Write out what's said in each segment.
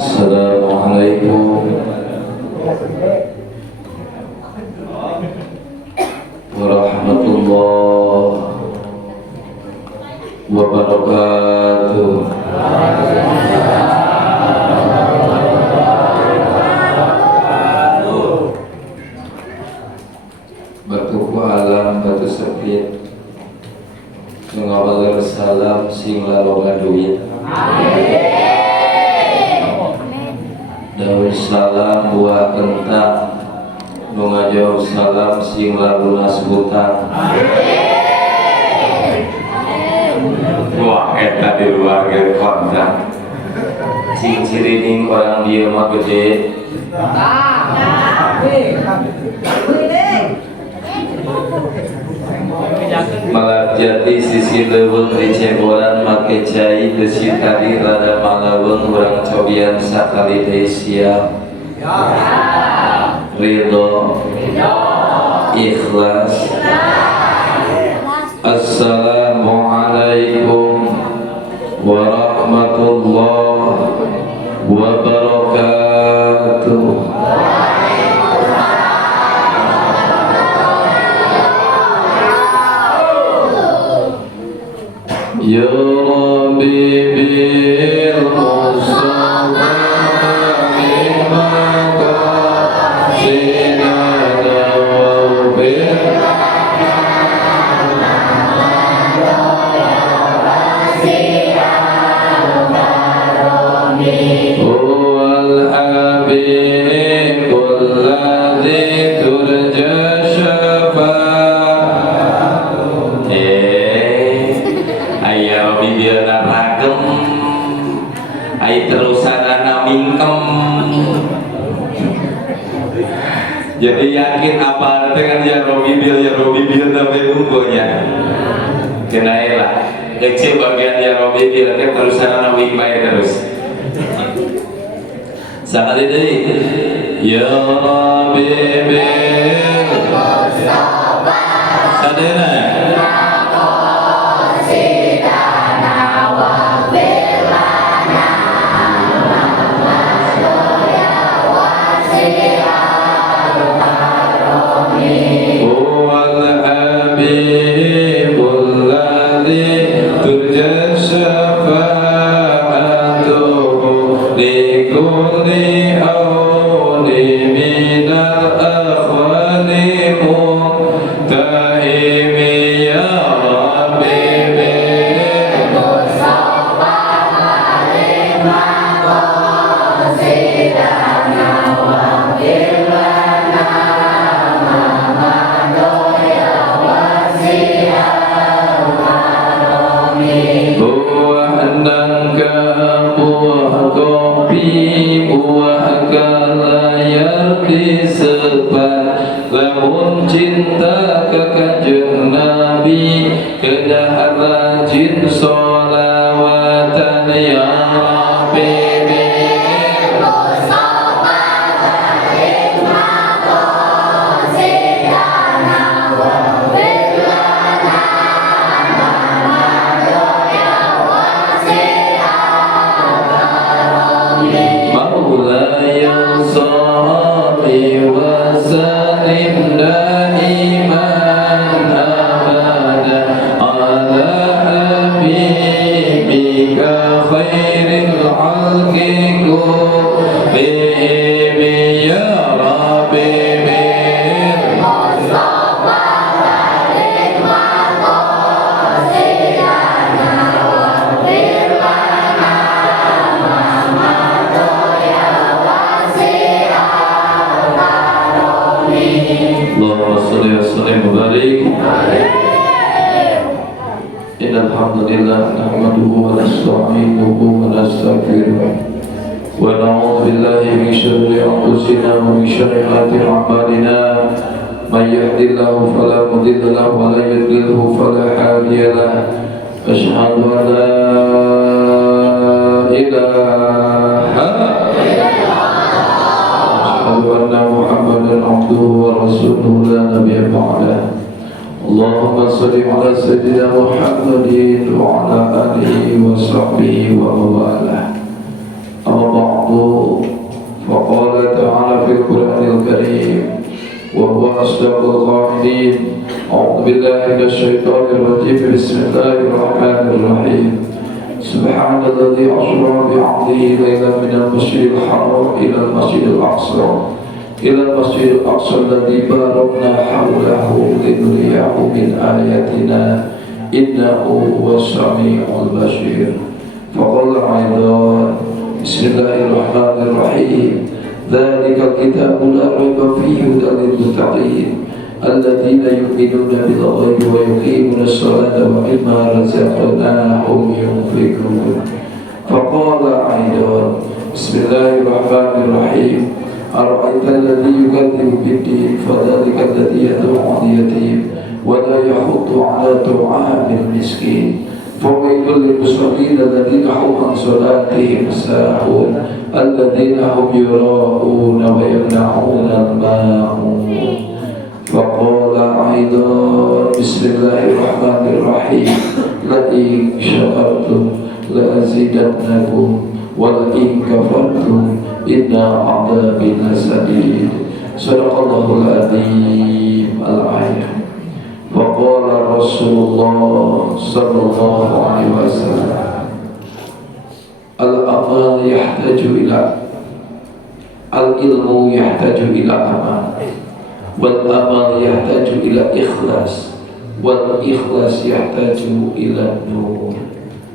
Assalamualaikum warahmatullahi wabarakatuh. Batu alam batu sepit ngawal salam sing laloga duit. Daun salam buah kentang ngajauh salam sing lalunas hutang. Wah, eta di luar ge kontrak sing cirining orang dia mah gede. Malah jati sisi leuweung di ceboran make cai besi tadi rada malaweng urang cobian sakali deui siap. Ridho, ikhlas. Assalamualaikum warahmatullahi wabarakatuh. Ya Rabbi bil Mustafa mimaka sinana wa bil huwal habibul ladzi turja syafa'atuh. Aya bibirna ragem, ai terusanana mingkem. Jadi yakin apa dengan ya Robi bil tapi unggulnya. Kenailah. Kecil bagian ya Robi bil terusanana wingbae terus. Sakali deui. Ya Robi bil Mustafa. Sadena. Lamun cinta ke kanjeng Nabi kedah rajin sholawatan ya Rabbi bil Mustafa balik maqasidana wa bilana mahadoya wasi'al karami maulaya sholli wa daiman abada ala habibika khairil khalqi kullihim ya Rabbi bil Mustafa balik maqasidana wa bilana mahadoya wasi'al Allahumma sholli wa sallim wa barik. Innal hamdalillah nahmaduhu wa nasta'inuhu wa nastaghfiruh wa na'udzu billahi min shururi anfusina wa min sayyiati a'malina. May yahdihillahu fala mudilla lahu wa la yudlilhu fala hadiya lahu. Asyhadu an la ilaha illallah Muhammadan abduhu wa rasuluhu la nabiyya ba'dah. Allahumma shalli ala sayyidina Muhammadin wa ala alihi wa sahbihi wa mawalah. وأصدق القائلين. أعوذ بالله من الشيطان الرجيم. بسم الله الرحمن الرحيم. سبحان الذي أسرى بعبده ليلا من المسجد الحرام إلى المسجد الأقصى الذي باركنا حوله لنريه من آياتنا إنه هو السميع البصير. فقال أيضا بسم الله الرحمن الرحيم. ذلك الكتاب لا ريب فيه هدى للمتقين الذين يؤمنون بالغيب ويقيمون الصلاة ومما رزقناهم ينفقون. فقال أيضا بسم الله الرحمن الرحيم. أرأيت الذي يكذب بالدين فذلك الذي يدعو اليتيم ولا يحض على طعام المسكين. فويل للمصلين الذين هم عن صلاتهم ساهون الذين هم يراءون ويمنعون الماعون. فقال أيضا بسم الله الرحمن الرحيم. لئن شكرتم لأزيدنكم ولئن كفرتم إن عذابي لشديد. صدق الله العظيم الآية. فقال رسول الله صلى الله عليه وسلم العمل يحتاج إلى العلم يحتاج إلى عمل والعمل يحتاج إلى إخلاص والإخلاص يحتاج إلى النور.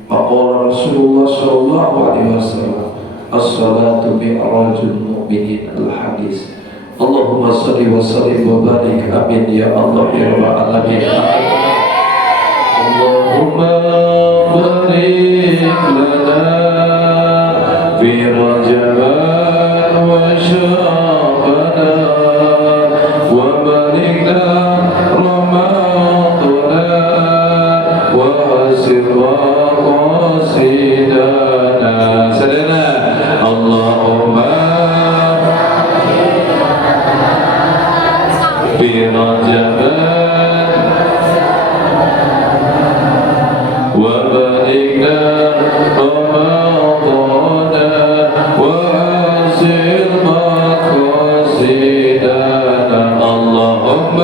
فقال رسول الله صلى الله عليه وسلم الصلاة معراج المؤمنين. الحديث. اللهم صل وسلم وبارك آمين يا الله يا رب العالمين. اللهم بارك لنا في رجب وشعبنا وبارك لنا رمضان وحسن مقاصدنا. سلام. اللهم برجب وبارك رمضان وحسن مقاصدنا. اللهم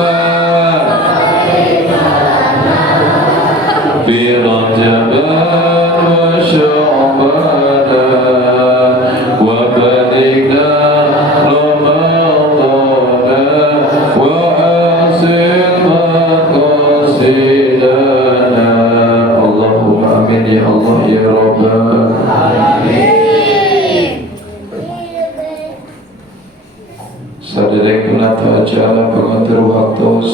برجب وشعبان وبارك ya Allah ya Rabbal Alamin. Sadherek punata acara pengatur waktos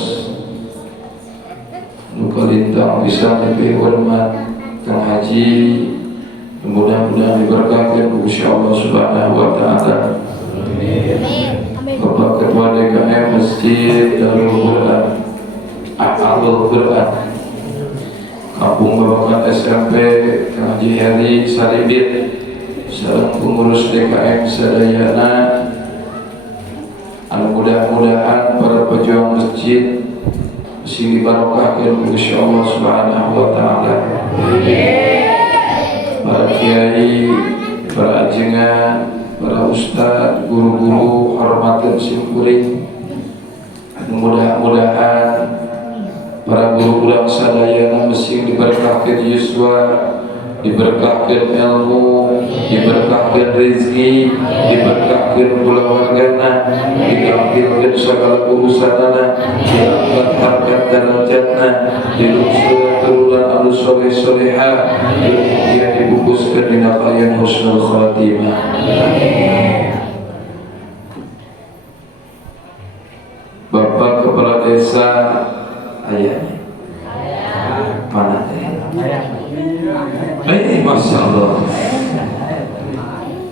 nuka lintang bisa lebih hormat Kang Haji, mudah-mudahan diberkati Gusti Allah Subhanahu wa taala. Bapak Ketua DKM Masjid Darul Quran Al Quran Kampung Babakan SMP Kang Haji Heri Salibit, sareng pengurus DKM sadayana, anu mudah-mudahan para pejuang masjid sing dibarokahkeun ku Gusti Allah Subhanahu wa taala. Para kiai, para ajengan, para ustaz, guru-guru hormatkeun simkuring. Mudah-mudahan para guru ulang sadayana mesti diberkahkan yuswa, diberkahkan ilmu, diberkahkan rezeki, diberkahkan keluargana, diberkahkan segala urusanana, diangkat harkat darajatna, dilungsurkan turunan anu soleh soleha, kemudian dibungkuskan dengan kalian husnul khatimah. Bapak Kepala Desa ayahnya mana teh? Masya Allah.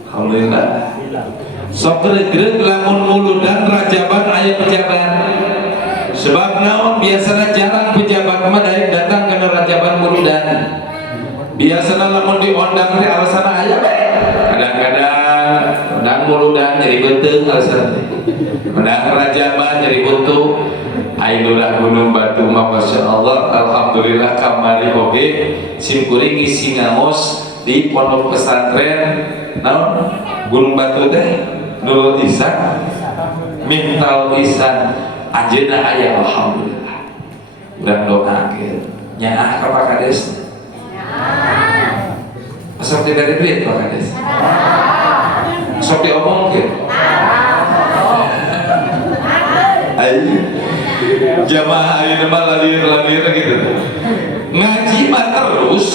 Alhamdulillah. Sok geus lamun muludan rajaban aya pejabat. Sebab naon biasana jarang pejabat mah daek datang kana rajaban muludan. Biasana lamun diondang teh alasana aya bae. Kadang-kadang undang muludan jadi beuteung alasana teh. Undang rajaban jadi buntu. Ainulah Gunung Batu mah Masya Allah. Alhamdulillah kamari oge simkuring ngisi ngamos di pondok pesantren naon Gunung Batu teh Nurul Ihsan Miftal Ihsan anjeunna aya alhamdulillah. Urang doakeun nyaah ka Pak Kades. Sok diberi duit Pak Kades. Sok diomongkeun. Ayo jamaah ayeuna mah lalir gitu. Ngaji mah terus,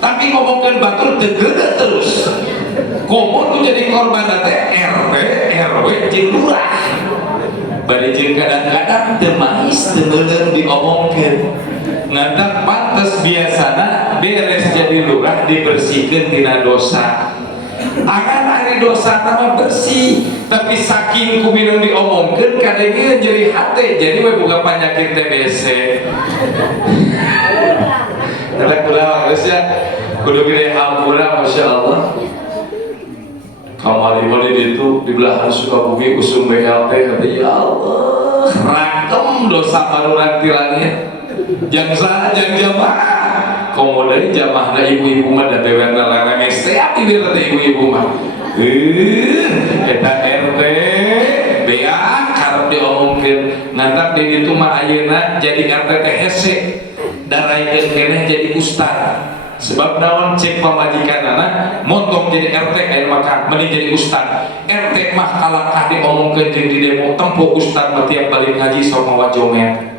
tapi ngomongkeun batur degeudeut terus. Kumpul ku jadi korban teh RT, RW jeung lurah. Bari jeung kadang-kadang teu mais teu meuleung diomongkeun. Ngandak pantes biasana beres jadi lurah dibersihkeun tina dosa. Akan hari dosa nama bersih, tapi saking kuminun diomongkeun kadang-kadang jadi hati, jadi we buka penyakit TBC. Ngelak ulah geusnya kudu gede hampura masyaallah. Kamari-mari itu di belahan Sukabumi usum BLT kata ya Allah rangkem dosa baruran ti langit jang saha jang jamaah komo dari jamaah da ibu-ibu mah da bewerna larang setiap bibir teh ibu-ibu mah eta RT BA karep diomongkeun ngantak di ditu mah ayeuna jadi RT teh hese daraikeun keneh jadi ustad. Sebab naon cek pamajikanana montong jadi RT aya maka mending jadi ustad. RT mah kalakah diomongkeun jeung di demo tempo ustad mah tiap balik ngaji sok mawa jomet.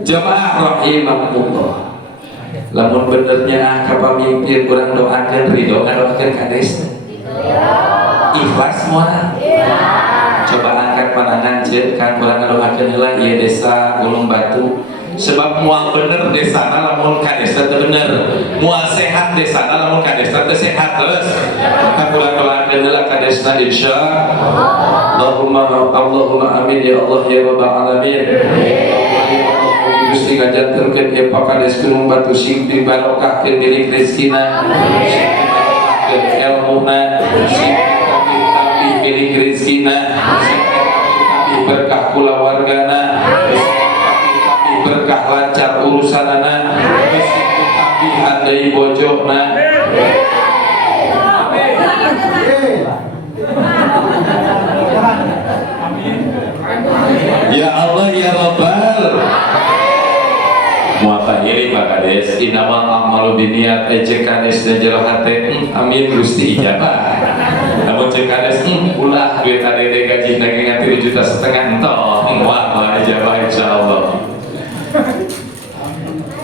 Jamaah rahimahumullah. Lamun benernya ka pamimpin urang doakeun ridho ngadoakeun kades. Ikhlas moal. Coba angkat pandangan cek kan urang ngadoakeun heula ieu desa Gunung Batu. Sebab moal bener desana lamun kadesta teu bener. Moal sehat desana lamun kadesta teu sehat terus. Maka urang doakeun heula kadesta insyaallah. Allahumma amin ya Allah ya rabbal alamin. Gusti ngajantenkeun ieu Pakades Gunung Batu sing dibarokahkeun milik rezekina. Sing ilmuna, sing tapi milik rezekina. Sing berkah kula wargana. Tapi berkah lancar urusanana. Sing tapi handai bojona. Ya Allah ya Rabbal muaka iri Pak Kades inamal amalu biniat cek Kades dan jero hate amin Gusti ijabah namun cek Kades ulah duit adede gaji naging 3,5 juta entong muaka ijabah insyaallah.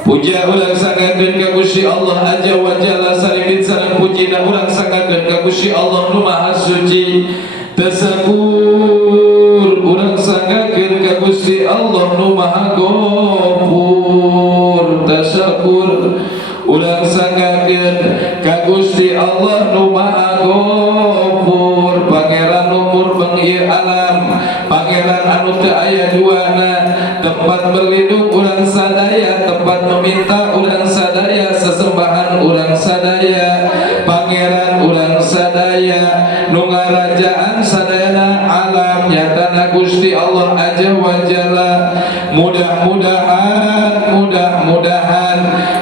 Puja ulang sangakeun ka Gusti Allah azza wa jalla salibin sareng pujina ulang sangakeun ka Gusti Allah nu maha suci tasakur urang sangakeun ka Gusti Allah nu maha ghafur tasakur urang sangakeun ka Gusti Allah nu maha ghafur pangeran umur pengieu alam pangeran anu teu aya duana tempat berlindung urang sadaya tempat meminta urang sadaya sesembahan urang sadaya pangeran urang sadaya nu ngarajaan sadayana alam nyatana Gusti Allah azza wa jalla mudah-mudahan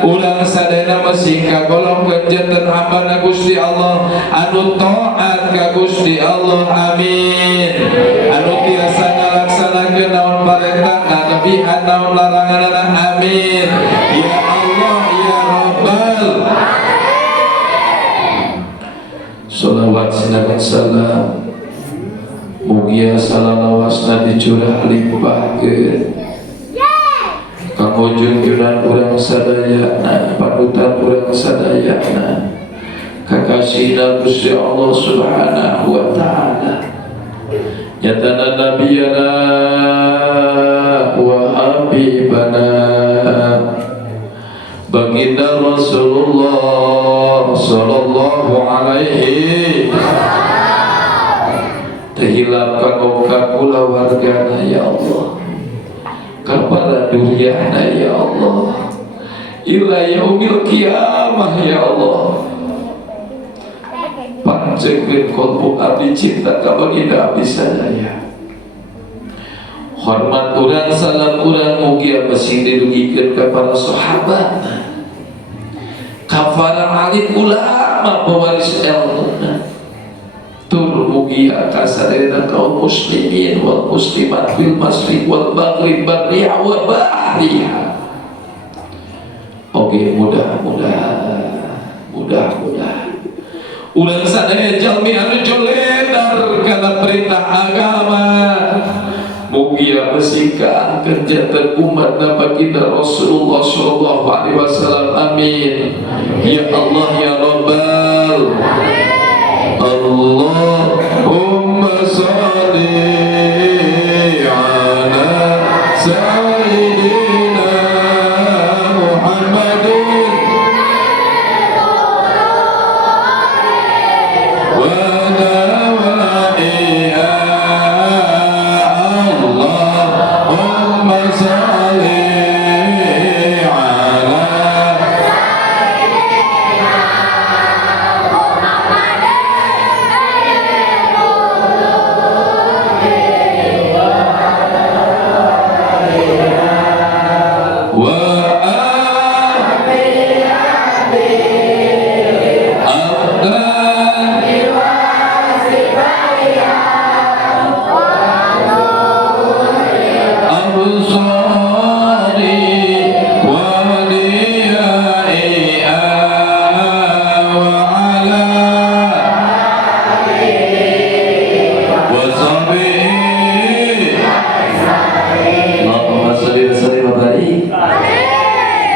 urang sadayana masih kagolongkeun janten hambana Gusti Allah anu taat ka Gusti Allah amin anu tiasa ngalaksanakeun naon parentahna nebihan naon laranganna amin ya Allah ya Rabbal sholawat sinakan salam mugia salalawasna dicurah limpahkeun kanggo junjunan urang sadayana panutan urang sadayana kakasihna Gusti Allah subhanahu wa ta'ala yatana nabiyana wa habibana baginda Rasulullah sallallahu alaihi tehilapkan oka kula wargana ya Allah kepada duryana ya Allah ila yaumil qiyamah ya Allah pancekeun kolbu abdi cinta ka baginda abdi sadaya hormat urang salam urang mugia masih dirugikeun ka para sahabat ka para alim ulama pewaris ilmu tur mugia kasadayana kaum muslimin wal muslimat fil masjid wal maghrib barriha wa ba'diha. Oke, mudah-mudahan ulah sadaya jalmi anu joledar kana perintah agama mugia bersihkan kerjaan umat baginda Rasulullah sallallahu alaihi wasallam. Amin ya Allah ya Rabbal Allahumma shalli ala sayyidina Muhammadin wa nawaiha. Allahumma shalli ala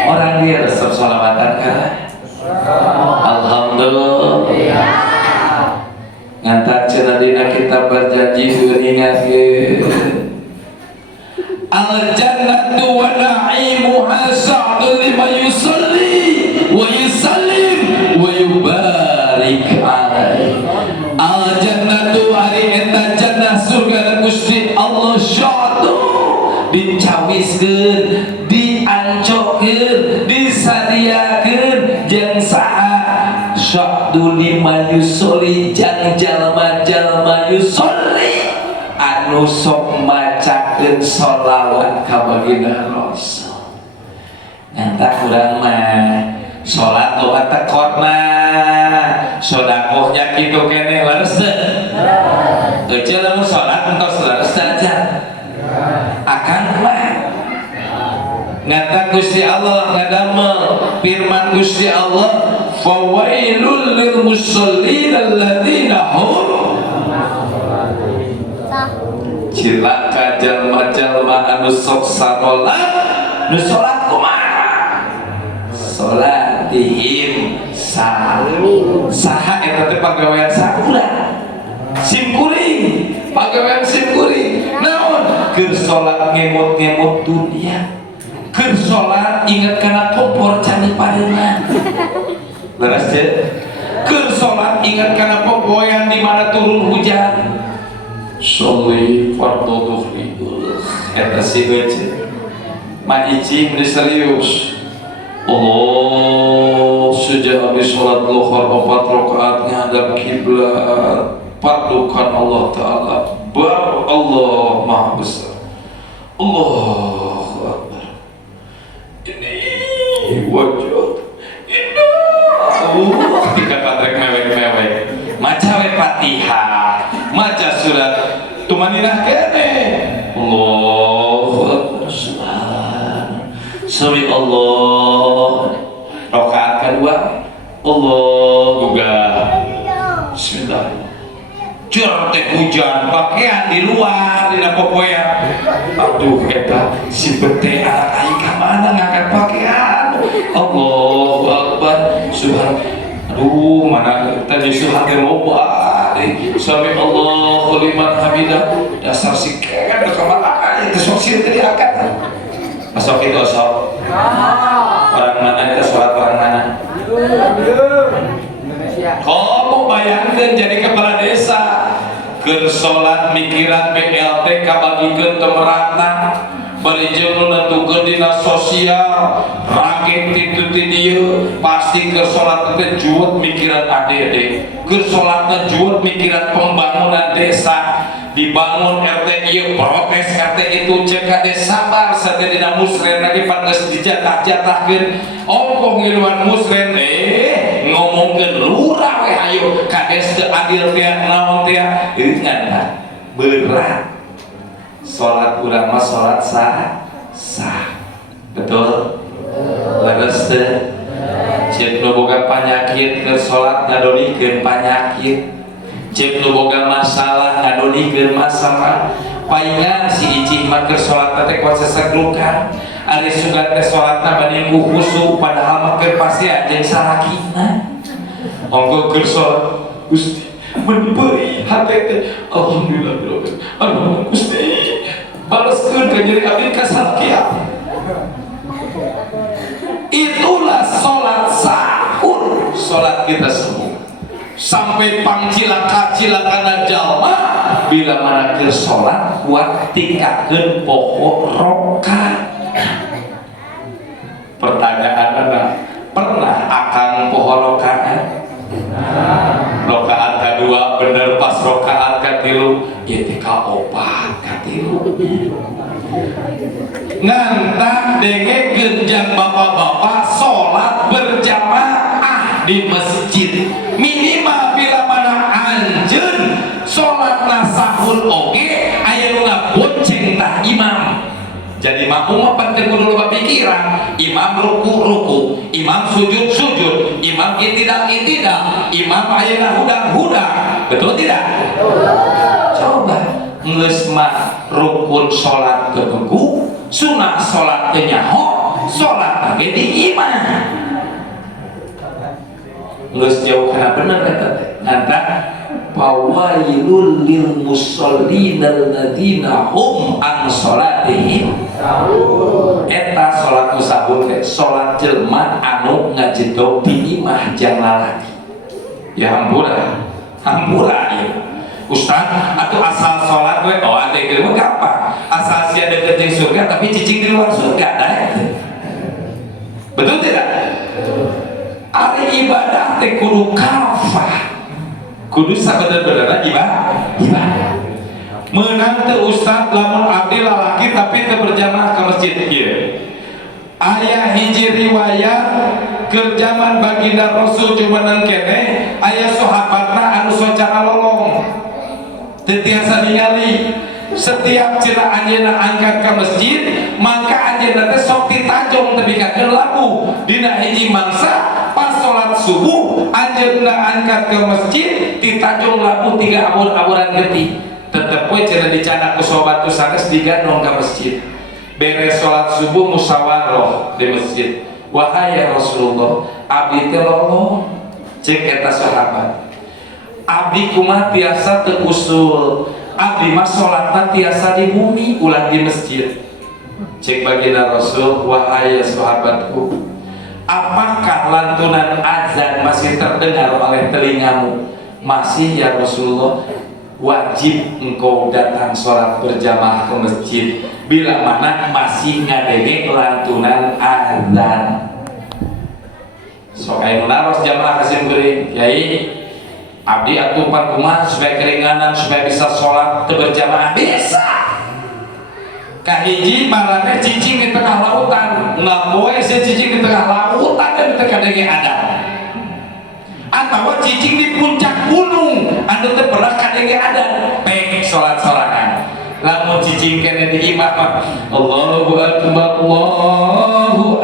orang dia resep sholawatan kan? Alhamdulillah. Ngantar cenah dina kita berjanji ingat ke al jannatu wa na'imuha sa'dun liman yusalli wa yusallim wa yubarik alaihi. Al jannatu hari eta jannah surga Gusti Allah syadu dicawiskeun diancokeun disadiakeun jeung saha syadu lima yusoli jang jalma-jalma yusoli anu sok macakeun sholawat ka baginda Rasul. Ngantah urang mah salat loba tekorna sedekahnya kitu keneh leres teu? Euceul lamun salat entos leres aja. Akan mah ngata Gusti Allah ngadamel firman Gusti Allah fawailul lil musallin alladzina hum cilaka jalma-jalma anu sok salat nu salat kumaha salatihim saha eta teh pagawean sakurang simkuring pagawean simkuring naon keur salat ngemot-ngemot dunia keur salat ingat kana kompor cani pareuna leres teh keur salat ingat kana popoyan di mana turun hujan sholli fardhu dhuhri eta si bece ma icing serius Allah sejak habis sholat zuhur 4 rakaat ngadap kiblat padukan Allah Ta'ala bar Allah Maha Besar Allahu Akbar ini wajah indah ketika patrek mewek-mewek maca we Fatihah maca surat tumaninah kene Allahu Akbar Sami Allah rakaat kedua Allah gugah bismillah cer teh hujan pakaian di luar dina popoya aduh eta si bete anak aing ka mana ngangkat pakaian Allahu Akbar subhan aduh mana tadi subhan teh loba sami Allahu liman hamidah dasar si kean ka mana teh sok sieun teh diangkat masuk itu sok orang mana itu sholat orang mana kamu bayangkan jadi kepala desa keur sholat mikiran BLT kabagikeun teu merata bari jeung nentukeun dina sosial rakit titu ti dieu pasti keur sholat teh juut mikiran ADD keur sholat teh juut mikiran pembangunan desa dibangun RT ieu protes RT itu cek kade sabar satedina musren lagi pantes dijatah-jatahkeun ongkoh ngiluan musren ngomongkeun lurah we hayu kades teu adil teh naon teh ingat berat salat urang mah salat sah betul leres teh cek nu boga panyakit ke salat ngadonikeun panyakit cek nu boga masalah ngadonikeun masalah paingan si icih mah keur salat teh kuat seseglukan ari sugan teh salatna bani ku khusyuk padahal mah keur pasti anjeun sarakina ongko keur salat Gusti meunbeui hate teh alhamdulillah rabbil alamin Gusti balaskeun ka nyeri abdi ka sakiat itulah salat sahur salat kita semua sampai pangcilaka-cilakana jalma bila mana keur salat kuat tingkakeun pokok rokaat. Pertanyaan adalah pernah akang poho rokaat? Rokaat kedua bener pas rokaat katilu ieu teh kaopat katilu ngantang dengekeun jeung bapak-bapak salat berjamaah di masjid minimal bila mana anjeun salatna sahur oge aya nu ngabonceng tah imam. Jadi makmum mah penting kudu loba pikiran, imam ruku, imam sujud, imam itidak, imam ayeuna hudang. Betul tidak? Coba geus mah rukun salat teu beku, sunah salat teu nyaho, salat ge di imam. Geus jauh kana bener eta teh. Ngantang fawailul lil musallin alladzina hum an salatihim eta salat sahur teh salat jelema anu ngajedog di imah jang lalaki ya hampura ya Ustaz atuh asal salat we oh ate keur gampang asal sia deukeut jeung surga tapi cicing di luar surga dah betul tidak ari ibadah teh kudu kafah kudu sabener-bener ibadah menang teu Ustaz lamun abdi lalaki tapi teu berjamaah ke masjid ieu aya hiji riwayat keur zaman baginda Rasul jumeneng keneh aya sahabatna anu soca lolong teu tiasa ningali setiap cina anjeunna angkat ke masjid maka anjeunna teh sok ditajong tebikakeun labu dina hiji mangsa pas salat subuh anjeunna angkat ke masjid ditajong labu 3 abur-aburan getih tetep we cenah dicana ku sobat tu sanes digandong ka masjid beres salat subuh musyawarah di masjid wahai ya Rasulullah abdi teh lolong cek eta sahabat abdi kumaha tiasa teu usul abdi mah salatna tiasa di bumi ulah di masjid cek baginda Rasul wahai ya sahabatku apakah lantunan azan masih terdengar oleh telingamu masih ya Rasulullah wajib engkau datang sholat berjamaah ke masjid bila mana masih ngadenge lantunan azan sok aya naros jamaah kasim geuring Kyai abdi atuh pan kumaha supaya keringanan supaya bisa sholat berjamaah bisa kahiji marane cicing di tengah lautan ngapoe si cicing di tengah lautan dan teu kadenge ada atau cicing di puncak gunung anu teu pernah kadenge ada pek salat sorangan lamun cicing kene di imam Allahu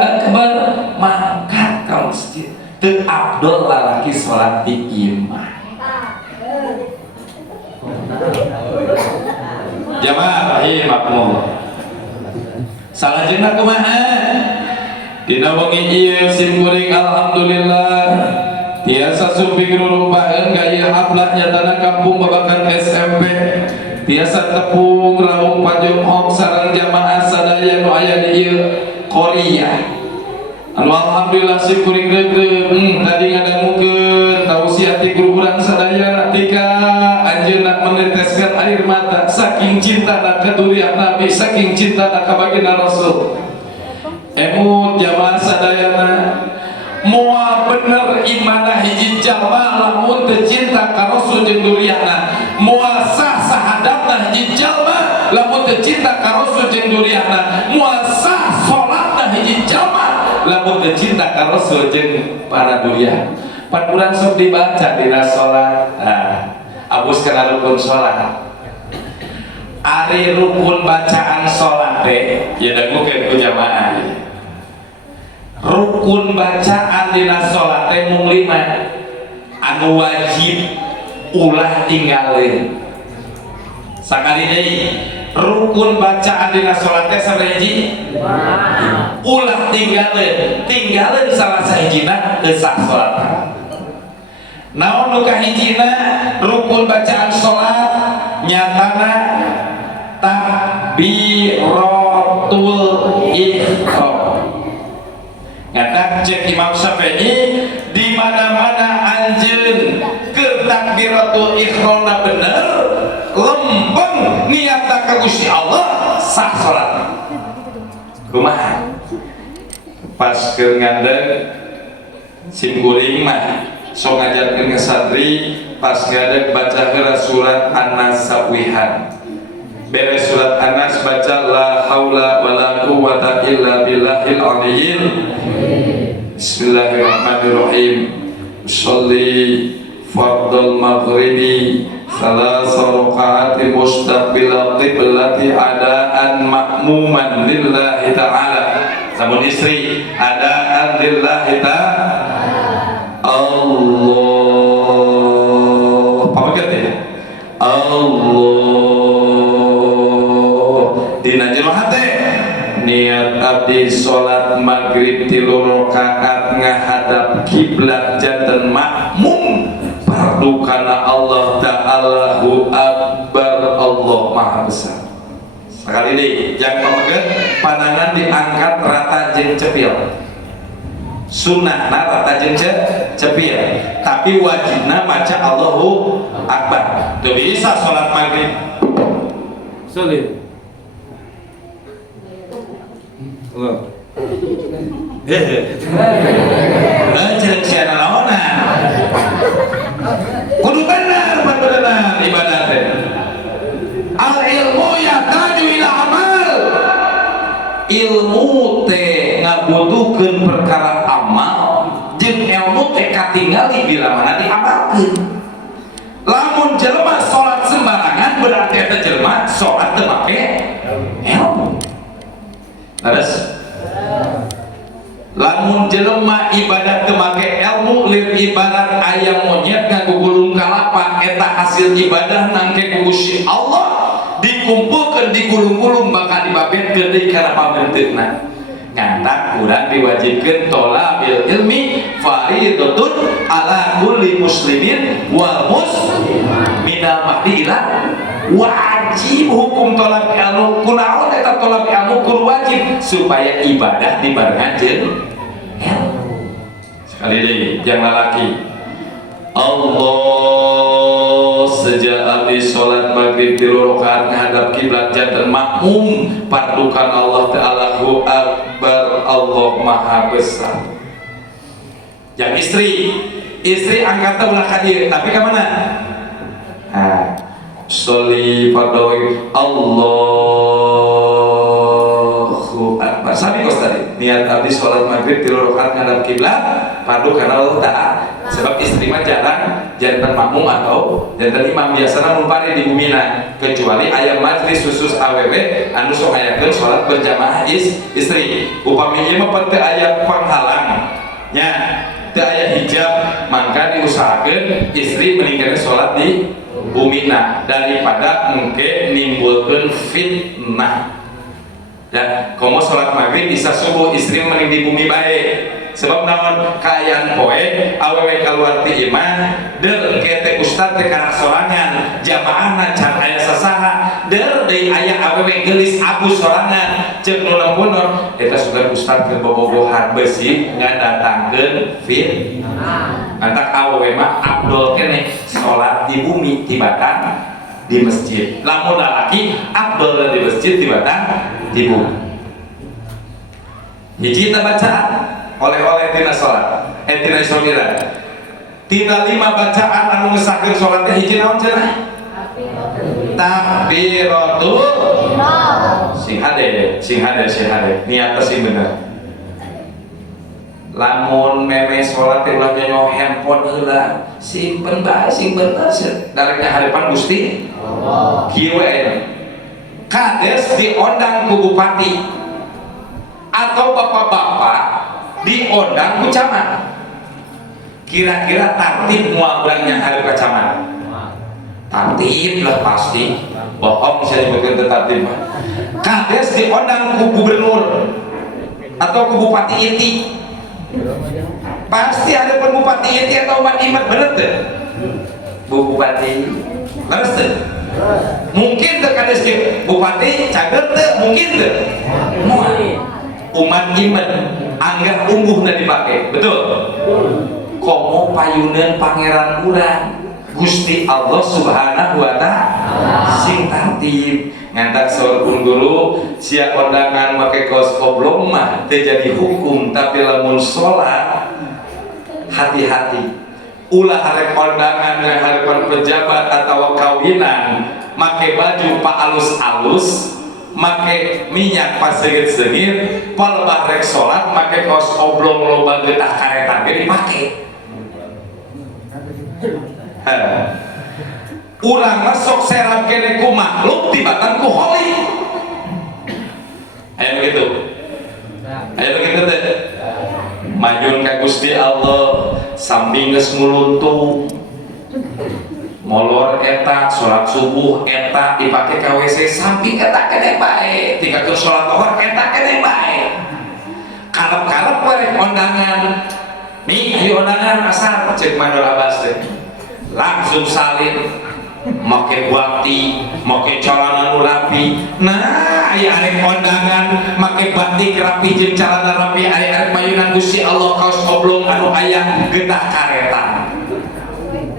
akbar mangkat ka masjid teu afdol lalaki salat di imam jamaah rahimakumullah salajengna kumaha dina wengi ieu sim kuring alhamdulillah tiasa suping rurumpaeun ka ieu haflah nyatana kampung babakan SMP tiasa tepung raung pajongkok sareng jamaah sadaya nu aya di ieu Korea anu alhamdulillah sim kuring regreg tadi ngadangukeun tausiah ti guru urang sadaya tika anjeunna meneteskeun air mata saking cintana ka durian Nabi saking cintana ka baginda Rasul emut jamaah sadayana moal bener imanah hiji jalma lamun teu cinta ka Rasul jeung durianna moal sah sahadatna hiji jalma lamun teu cinta ka Rasul jeung durianna moal sah salatna hiji jalma lamun teu cinta ka Rasul jeung para durian Paturan sok dibaca dina sholat. Abus kana rukun sholat. Ari rukun bacaan sholat teh ya dangukeun ku jamaah. Rukun bacaan dina sholat teh mung 5. Anu wajib ulah tinggalin. Sakali deui rukun bacaan dina sholat teh sabaraha ulah tinggalin salah sahijina teu sah sholat. Naon nu kahijina rukun bacaan sholat nyatana takbiratul ihram. Ngata cek Imam Syafi'i di mana-mana anjeun keur takbiratul ihramna bener lempeng niatna ka Gusti Allah sah salat. Kumaha? Pas keur ngandeng simkuring mah sok ngajarkeun ka santri pas ngadeg baca heula surat An-Nas sawihan. Beres surat An-Nas baca la haula wala quwwata illa billahil aliyyil. Bismillahirrahmanirrahim. Sholli fardal maghribi salasa rakaati mustaqbil qiblati adaan ma'muman lillahi ta'ala. Samun istri adaan lillahi ta'ala. Allah pamagat ya? Allah dina jemaah teh niat abdi salat maghrib 3 rakaat ngahadap kiblat janten makmum fardu kana Allah ta'ala hu akbar Allah maha besar. Sekali deui yang pamagat pandangan diangkat rata jeung cepil. Sunnah rata jeung cepil, tapi wajibna maca Allahu akbar. Teu bisa salat maghrib sulit. Allah. Jeung siana naonan. Kudu bener ibadah teh. Al ilmu yahtaju ila amal. Ilmu teh ngabutuhkeun perkara amal jeung ilmu teh katingali bila mana diamalkeun. Lamun jelema salat sembarangan berarti eta jelema salat teu make ilmu. Terus lamun jelema ibadah teu make ilmu lir ibarat aya monyet ngagugulung kalapa eta hasil ibadah nangke ku Gusti Allah dikumpulkeun digulung-gulung bakal dibabetkeun deui kana pamenteuna. Nyata kurang diwajibkeun thalabil ilmi fariidatun ala kulli muslimin wal minal mahdi ila wajib hukum tolak ilmu. Kunaon eta tolak ilmu kudu wajib supaya ibadah dibarengan jeung ilmu. Sekali deui yang lalaki Allah sejak abdi salat maghrib 3 rakaat ngadap kiblat janten makmum pardukan Allah ta'ala hu akbar Allah maha besar. Yang istri angkat ulah ka dieu tapi ka mana? Sholli fardhu Allahu akbar. Sami kos tadi niat abdi salat maghrib 3 rakaat ngadap kiblat pardukan Allah ta'ala. Sebab istri mah jarang jantan makmum atau jantan imam biasana mun pari di bumina kecuali aya majlis khusus awewe anu sok ngayakeun salat berjamaah istri. Upami ieu mah teu aya panghalang nya teu aya hijab mangka diusahakeun istri meninggalkan salat di bumina daripada engke nimbulkeun fitnah. Dan komo salat maghrib bisa subuh istri mending di bumi bae. Sebab naon kaayaan poe awewe kaluar ti imah deur kete ustad teh kana sorangan jamaahna can aya sasaha deur deui aya awewe geulis abus sorangan ceuk nu lempunor eta sudah ustad keur bobogohan beusi ngadatangkeun fitnah. Antak awewe mah abdol keneh salat di bumi tibatan di masjid. Lamun lalaki abdol di masjid tibatan di bumi. Hiji ta bacaan oleh-oleh tina salat tina isomira tina 5 bacaan anu ngesahkeun salat teh hiji naon cenah? Takbiratul sing hade niat sing bener. lamun meme sholat ulah nyonya handphone heula simpen bae sing bener dari hadapan Gusti Allah kieu we kades diondang ku bupati atau bapak-bapak diondang ku camat kira-kira tertib moal urang hareup ka camat tertib lah pasti bohong bisa disebutkan tertib kades diondang ku gubernur atau ku bupati inti pasti ada bupati inti atau umat imat bener tuh bupati bener tuh mungkin tuh kades bupati cager tuh mungkin tuh umat imat anggap umbuh dan dipakai betul komo payunan pangeran urang Gusti Allah Subhanahu wa ta'ala sing tertib ngantak sorpun guru siap kondangan make kaos oblong mah teu jadi hukum tapi lamun sholat hati-hati ulah harek kondangan yang harapan pejabat atau kawinan make baju pak alus-alus make minyak pas segit-segit palebah rek sholat make kaos oblong loba getah karetan ge dipake urang masuk serap kene ku makhluk tibatan ku holi ayo begitu teh majun ka Gusti Allah sambil geus nguluntung molor eta sholat subuh eta dipake ka WC samping eta kene bae tinggal sholat zuhur eta kene bae karep-karep we kondangan nih ayo undangan asal cek Mandor Abbas teh langsung salin make bakti, make celana nu rapi. Nah, aya arek kondangan make batik rapi jeung celana rapi, aya arek mayunan Gusti Allah kaos oblong anu aya getah karetan.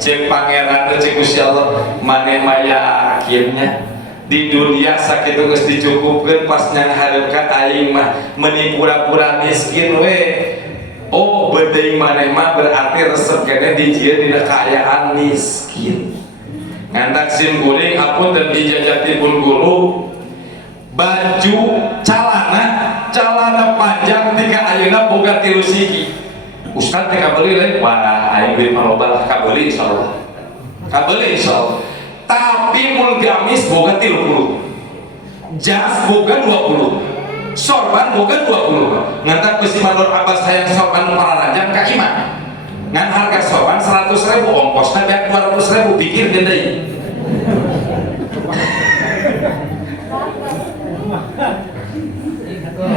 Cek pangeran teh cek Gusti Allah, mane maya akhirnya di dunia sakitu geus dicukupkeun pas nyang hareup ka aing mah meuni pura-pura miskin we. Oh, beuteing maneh mah berarti resep kene dijieun dina kaayaan miskin. Ngantak sim guling apun dan dijajatipun guru baju calana panjang tika ayeuna boga 3 sigi Ustaz teh kabeli lain wah aing beli maloba lah kabeli insyaallah tapi mul gamis boga 30 jas boga 20 sorban boga 20 ngantak Gusti Mandor Abbas hayang sorban para rajang ka imah ngan harga sorban 100.000 ongkosna beak 200.000 pikir deui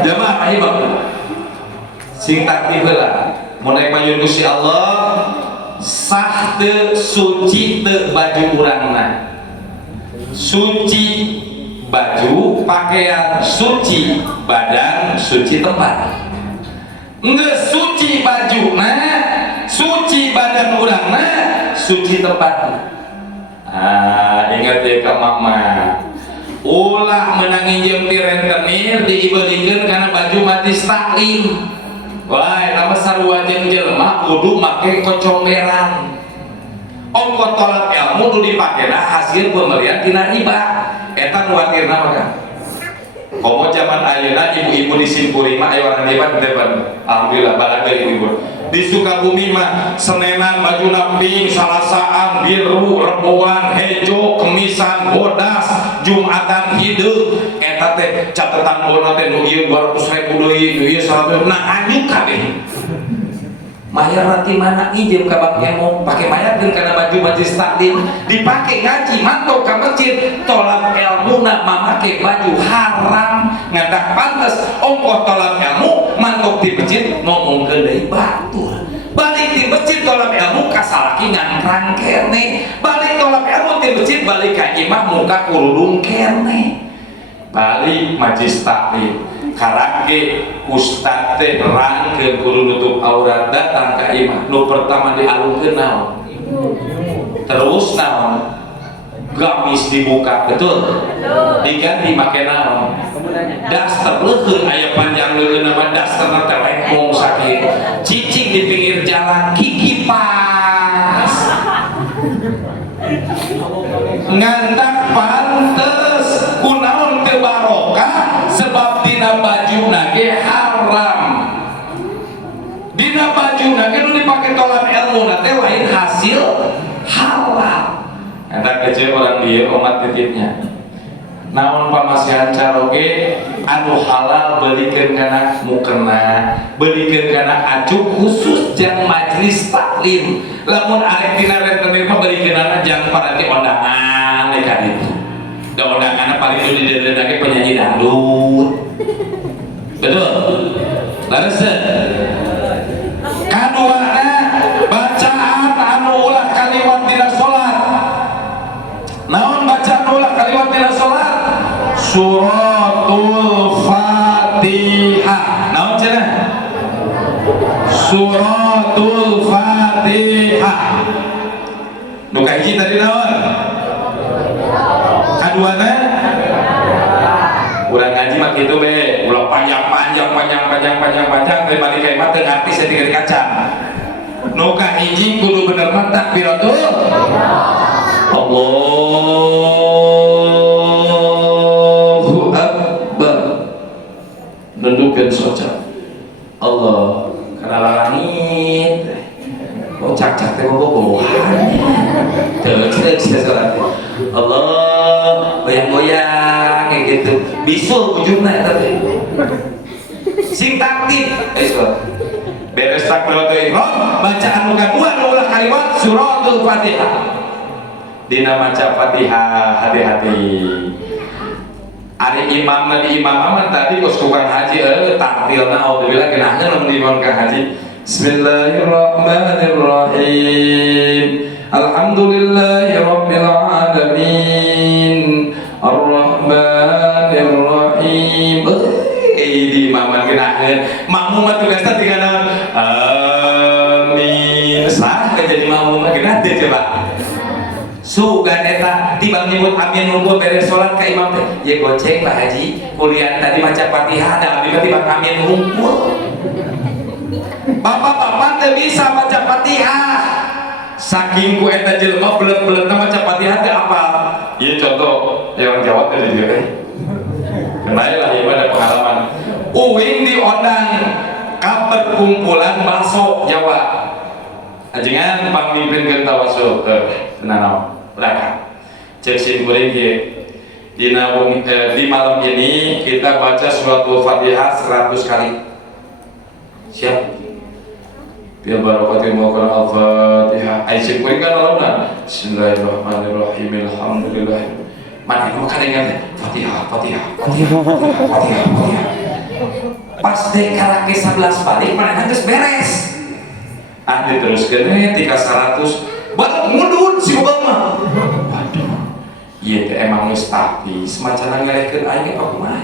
jamaah ayo bang sing takdir heula mun naik mayun Gusti Allah sah teu suci teu baju urangna suci baju pakaian suci badan suci tempat geus suci bajuna suci badan urangna suci tempatna ingat ya ke mama ulah menangi jeung ti rentenir diibelikeun kana baju matis taklim wah nama sarua jeung jelema kudu make kocomberan ongkos tolak ilmu nu dipakena hasil pemberian tina riba eta nu watirna mah komo zaman ayeuna ibu-ibu di Simpuri mah aya orang hebat depan alhamdulillah balaga ibu-ibu di Sukabumi mah senenan bajuna pink salasaan biru reboan hejo kemisan bodas jumatan hideung eta teh catetan bona teh nu ieu 200.000 deui nu ieu 100 nah anjing kabeh mayar nanti mana ijem ka Bang Emo pake mayarkeun kana baju majlis taklim dipake ngaji mantau ka masjid tolak ilmu na mamake baju haram ngadak pantes ongkos tolak ilmu mantau di masjid ngomongkeun deui batur balik di masjid tolak ilmu kasalaki ngantrang kene balik tolak ilmu di masjid balik ka imam muka kurudung kene balik majlis taklim karake ustad teh rangkeun kudu nutup aurat datang ka imah nu pertama dialungkeun naon terus naon gamis dibuka betul diganti make naon daster leukeun aya panjang leukeun nama daster na teh lekong sakit cicing di pinggir jalan gigi pas ngantak pantes kunaon teu barokah sebab dina baju nage haram dina ilmu nanti lain hasil halal. Eta kecil orang dia umat titipnya. Namun pamasihan caroge anu halal belikeun kana mukena, belikeun kana acuk khusus jang majelis taklim. Lamun arek dina rentenir mah belikeunana jang parati ondangan ka ditu. Da ondanganna paling nu dideudeuge penyanyi dangdut. Betul. Lareseun. Kaduana bacaan anu ulah kalimat dina salat. Naon bacaan ulah kalimat dina salat? Suratul Fatihah. Naon cenah? Suratul Fatihah. Nu kahiji tadi naon? Kaduana? Urang ngaji mah kitu be, ulah panjang teh balik ka imah teu ngarti saeutik kacang. Nu kahiji kudu bener mah takbiratul Allahu Akbar. Nundukeun soca. Allah kana langit. Oh cak-cak teh bobogohan. Teu salat. Allah goyang-goyang kayak gitu. Bisul ujungna eta teh. Sing takdir. Beres takbiratul ihram, bacaan nu kadua nu ulah kalimat suratul Fatihah. Dina maca Fatihah hati-hati. Ari imam di imam aman tadi kos tukang haji taktilna alhamdulillah geunahkeun lamun imam ka haji. Bismillahirrahmanirrahim. Alhamdulillahirabbil alamin. Arrahmanirrahim. Di imam geunahkeun. Makmum mah tugasna tinggal naon? Amin. Sah jadi makmum mah geunah teh coba. Sugan eta tibang nyebut amin nunggu beres sholat ka imam teh ye goceng Pak Haji kuliah tadi maca Fatihah da abdi tibang amin nunggu. Bapak-bapak teh bisa maca Fatihah saking ku eta jelema belet-beletna maca Fatihah teh apa ieu contoh orang Jawa teh juga teh kenal lah ieu ada pengalaman uing diundang ka perkumpulan bakso Jawa ajengan pamimpin tawasul tenang belakang cek simpuling di malam ini kita baca suratul Fatihah 100 kali. Siap? Bil barakatil muqarrar al-Fatihah. Ai simpuling kan launa. Bismillahirrahmanirrahim. Alhamdulillah. Mana nu kadengan Fatihah. Pas dek karake 11 balik mana geus beres. Diteruskeun tika 100 batok mudun si Bang mah. Waduh. Ieu teh emang geus tapis, macan ngalekeun aing apa kumaha.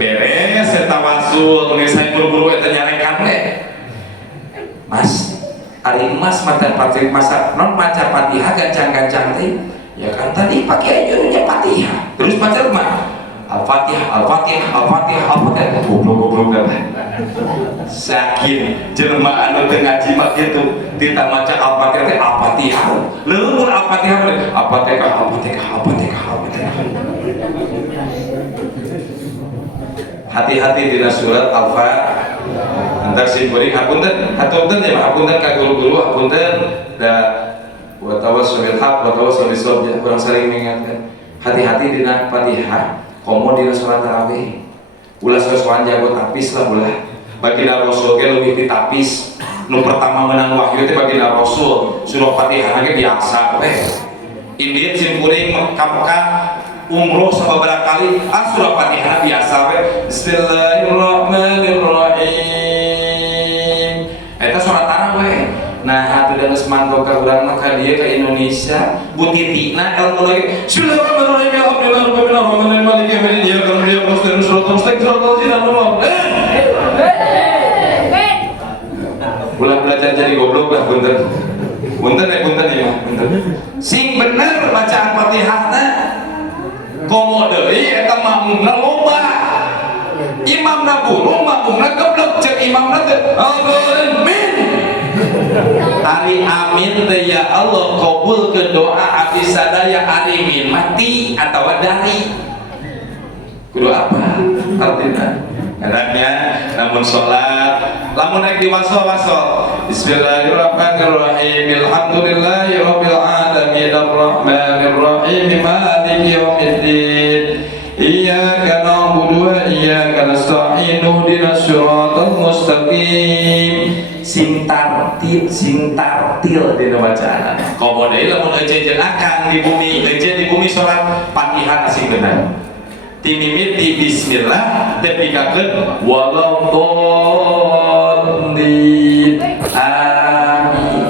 Beres eta wasul geus sae buru-buru eta nyarekan we. Mas, ari emas mata Fatihah masa non maca Fatihah gancang-gancang teh. Ya kan tadi pakai ajunya Fatihah. Terus maca mah Al-Fatihah. Goblok dah. Saking jelema anu teu ngaji mah kitu, kita maca Al-Fatihah teh Al-Fatihah. Leumun Al-Fatihah teh Al-Fatihah. Hati-hati dina surat Al-Fatihah. Antar simpuling hapunten ya hapunten ka guru-guru hapunten da wa tawassul bil haq wa tawassul bis sabr kurang saling mengingatkan. Hati-hati dina Fatihah. Komo dina sholat tarawih ulah sesuatu jago tapis lah ulah baginda Rasul ke lebih ditapis nu pertama menang wahyu itu baginda Rasul surah Fatihah ge biasa weh indieun simpuring Mekah umroh sababaraha kali surah Fatihah biasa weh Bismillahirrahmanirrahim eta sholat tarawih. Nah, hatu dan semantok ka urang mah ka dieu ka Indonesia butitina ilmu lagi Bismillahirrahmanirrahim alhamdulillahirabbil maliki yaumiddin iyyaka na'budu wa iyyaka nasta'in siratal mustaqim ulah belajar jadi goblok lah punten ya punten sing bener bacaan Fatihahna komo deui eta makmumna loba imamna burung makmumna goblok cek imamna teh amin. Ari amin teh ya Allah kabul ke doa abdi sadaya ari min mati atau dari kudu apa artinya kadangnya namun sholat lamun naik di wasol Bismillahirrahmanirrahim. Alhamdulillahirabbil alamin arrahmanir rahim maliki yaumiddin. Iyyaka na'budu wa iyyaka nasta'in ihdinas siratal mustaqim. Sing tartil dina bacaan. Komo deui lamun eujeun akan di bumi salat Fatihah sing bener. Timimiti bismillah tepikakeun walau dhalin. Amin.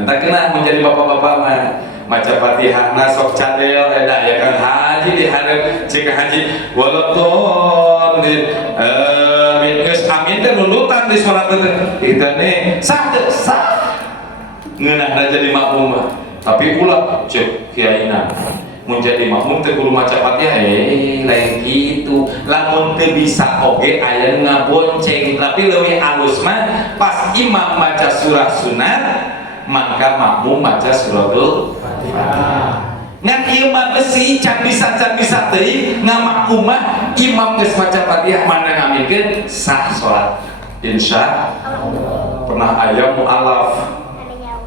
Entah kena menjadi bapak-bapak mah maca Fatihah sok cadel eda ya kan haji di hadap cek haji walau dhalin. Amin. Geus amin teh nunutan di salat teh. Itane sah teu sah. Ngeunahna jadi makmum tapi ulah cek kiaina menjadi makmum teh kudu maca Fatihah lain gitu. Lamun teu bisa oge aya ngabonceng tapi leuwih alus mah pas imam maca surah sunat maka makmum maca suratul Fatihah. Ngan ieu mah besi can bisa teuing ngamakmum mah imam geus maca Fatihah mana ngaminkeun sah salat. Insyaallah. Pernah aya mualaf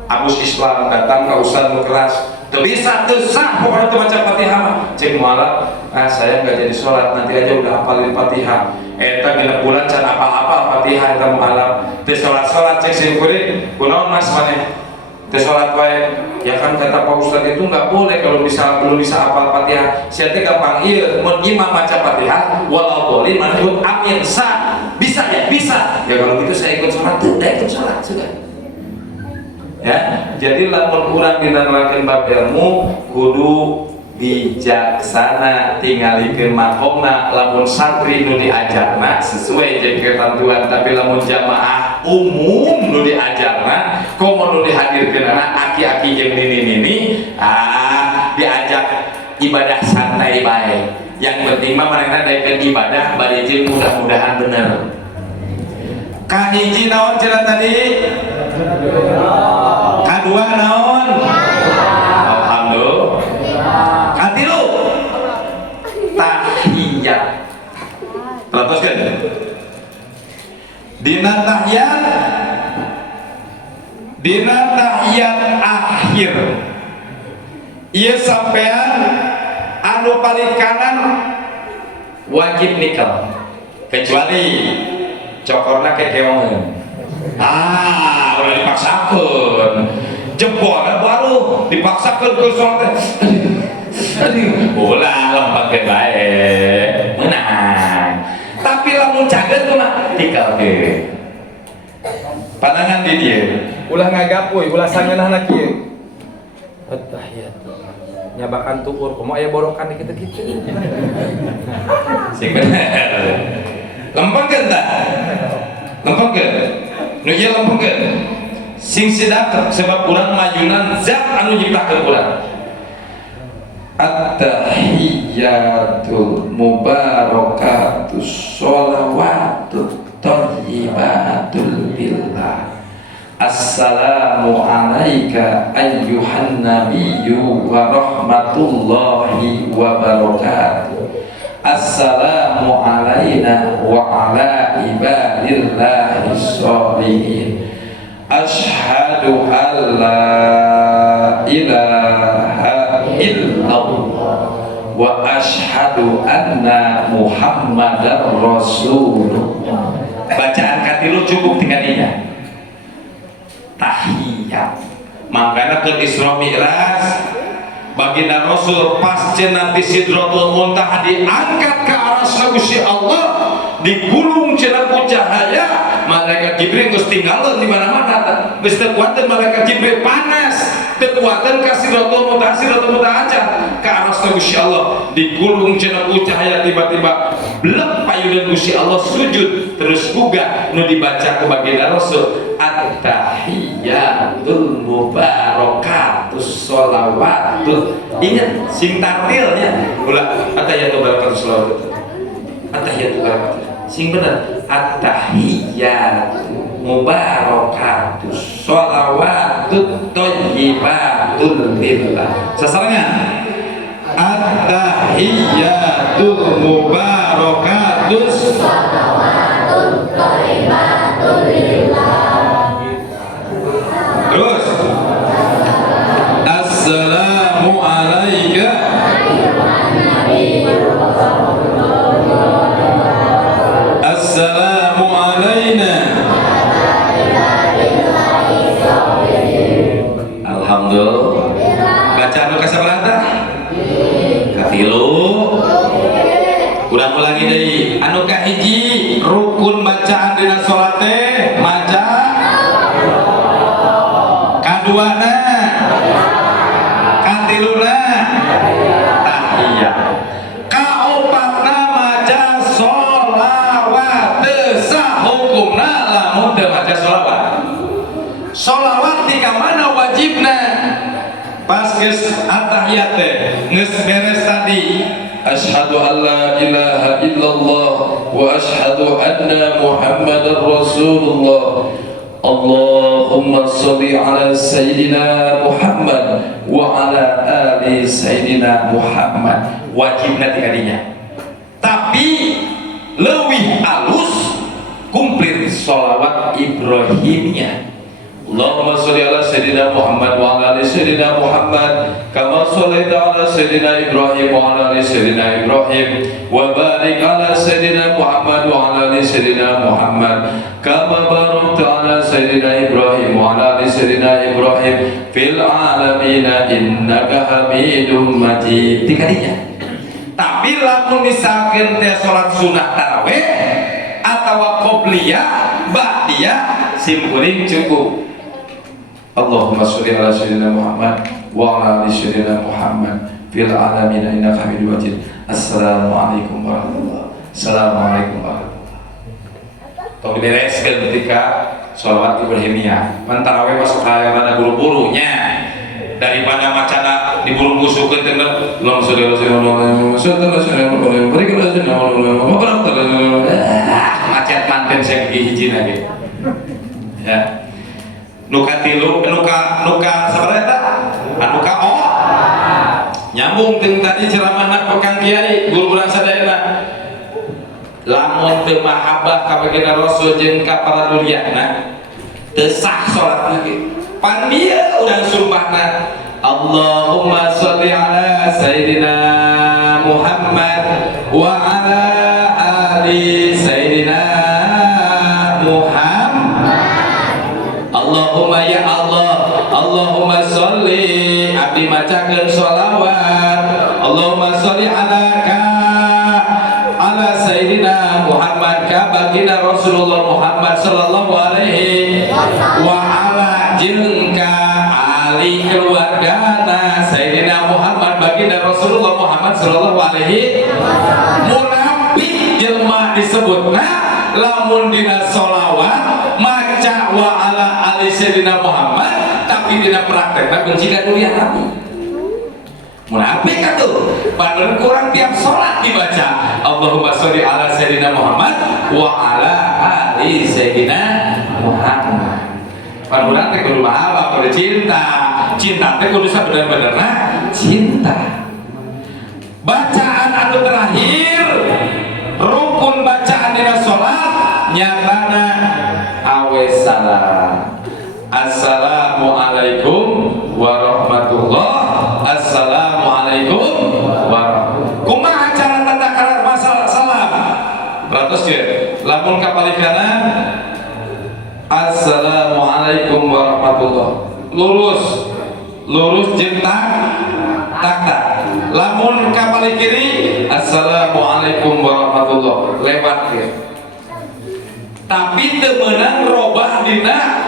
Abus Islam datang ke ustaz nu kelas tuh bisa tuh sah pokoknya tuh baca Fatihah cek mualaf saya nggak jadi sholat nanti aja udah hafalin Fatihah eta genep bulan can apa-apa Fatihah eta mualaf teu sholat cek sing kuring kunaon mas maneh teu sholat wae ya kan kata Pak Ustaz itu nggak boleh kalau belum bisa hafal Fatihah sia teh gampang ieu mun imam baca Fatihah walau boleh manut amin sah bisa ya bisa ya kalau gitu saya ikut sholat tuh ikut sholat juga. Ya, jadi lamun urang dinararakeun bab ilmu kudu bijaksana tingalikeun makomna lamun santri nu diajarna sesuai jeung ketentuan tapi lamun jamaah umum nu diajarna komo nu dihadirkeunna aki-aki jeung nini-nini diajak ibadah santai bae yang penting mah manehna daekeun ibadah bade jeung mudah-mudahan bener. Kahiji naon cenah tadi? Kadua naon? Alhamdulillah. Katilu tahiyat. Teruskeun. Dina tahiyat akhir. Ieu sampean anu paling kanan wajib nikel kecuali cokorna kekeongeun. Udah dipaksakan jempolnya baru dipaksakan ke sholat ulah lempatkan baik menang tapi lamun cager tuh mah tinggal ke pandangan di dia ulah ngagapuy ulah sangeunahna kieu at-tahiyat nyabakan tukur komo aya borokan di kitu-kitu sing bener lempatkan tak lempatkan nu ieu lempatkan sing sidak sebab urang majunan zat anu nyiptakeun urang. At-tahiyatul mubarakatus sholawatut thayyibatul billah. Assalamu alayka ayyuhan nabiyyu wa rahmatullahi wa barakatuh. Assalamu alayna wa ala ibadillahi sholihin. Asyhadu an la ilaha illallah wa asyhadu anna muhammadar rasulullah. Bacaan katilu cukup tinggal inya tahiyat. Makanya ke Isra Mi'raj baginda Rasul pas cenah di Sidratul Muntaha diangkat ke arasna Gusti Allah digulung cenah ku cahaya malaikat Jibril geus tinggalin di mana-mana geus teu kuateun malaikat Jibril panas teu kuateun ka Sidratul Muntaha aja ka arasna Gusti Allah digulung cenah ku cahaya tiba-tiba blek payunan Gusti Allah sujud terus uga nu dibaca ku baginda Rasul at-tahiyatul mubarakatus sholawatut. Ingat sing tartilnya ulah at-tahiyatul barakatus sholawatut at-tahiyatul barakatus sing bener at-tahiyatul mubarakatus sholawatut thayyibatul lillah. Sasarangan at-tahiyatul mubarakatus sholawatut thayyibatul lillah. rukun bacaan dina salat teh maca kaduana katiluna tahiyat kaopatna maca sholawat sahukumna lamun teu maca sholawat. Sholawat di kamana wajibna pas geus at-tahiyat teh geus beres tadi asyhadu an la ilaha illallah wa asyhadu anna muhammadar rasulullah Allahumma sholli ala sayyidina Muhammad wa ala ali sayyidina Muhammad wajibna ti kadinya. Tapi leuwih alus kumplit sholawat Ibrahimiyah. Allahumma sholli ala sayyidina Muhammad wa ala ali sayyidina Muhammad kama shallaita ala sayyidina Ibrahim wa ala ali sayyidina Ibrahim wa barik ala sayyidina Muhammad wa ala ali sayyidina Muhammad kama barakta ala sayyidina Ibrahim wa ala ali sayyidina Ibrahim fil alamin innaka Hamidum Majid. Tikadinya. Tapi lamun misalkan teh salat sunah tarawih atawa qobliyah ba'diyah simkuring cukup. Allahumma sholli ala sayyidina Muhammad wa ala ali sayyidina Muhammad fil alamin innaka Hamidum Majid. Assalamualaikum warahmatullahi wabarakatuh. Assalamualaikum warahmatullahi wabarakatuh. Tong direskeun ketika sholawat Ibrahimiyah. Mantarawih masuk hayana buru-burunya daripada macana diburu-busukeun teh Allahumma sholli ala sayyidina Muhammad macet manten saya hiji lagi. Ya. Nuka tilu, nuka sabaraha eta? Nuka nyambung jeung tadi ceramahna Kang Kiai guru urang sadayana. Lamun teu mahabbah ka baginda Rasul jeung ka para duliyana, teu sah salat lagi. Pan bieu urang sumpahna Allahumma sholli ala sayyidina Muhammad wa ala ali sayyidina Allahumma ya Allah, Allahumma sholli abdi macakeun sholawat Allahumma sholli ala sayyidina Muhammad ka baginda Rasulullah Muhammad sallallahu alaihi wa ala jeung ka ali keluargana sayyidina Muhammad baginda Rasulullah Muhammad sallallahu alaihi munafik jelema disebutna lamun dina sholawat maca wa ala ali sayyidina Muhammad tapi dina praktekna benci ka dunia nabi. Munafik atuh padahal kurang tiap salat dibaca Allahumma sholli ala sayyidina Muhammad wa ala ali sayyidina Muhammad. Padahal teh kudu mahabbah, kudu cinta. Cinta teh kudu sabener-benerna cinta. Bacaan anu terakhir rukun bacaan dina salat nyatana awe salam. Assalamualaikum warahmatullahi. Assalamualaikum warahmatullahi. Kumaha cara tata cara masalah salam? Ratus ya. Lamun kapalikana Assalamualaikum warahmatullahi. Lurus jeung tak. Lamun kapal kiri Assalamualaikum warahmatullahi. Lewat ya. Tapi teu meunang robah dina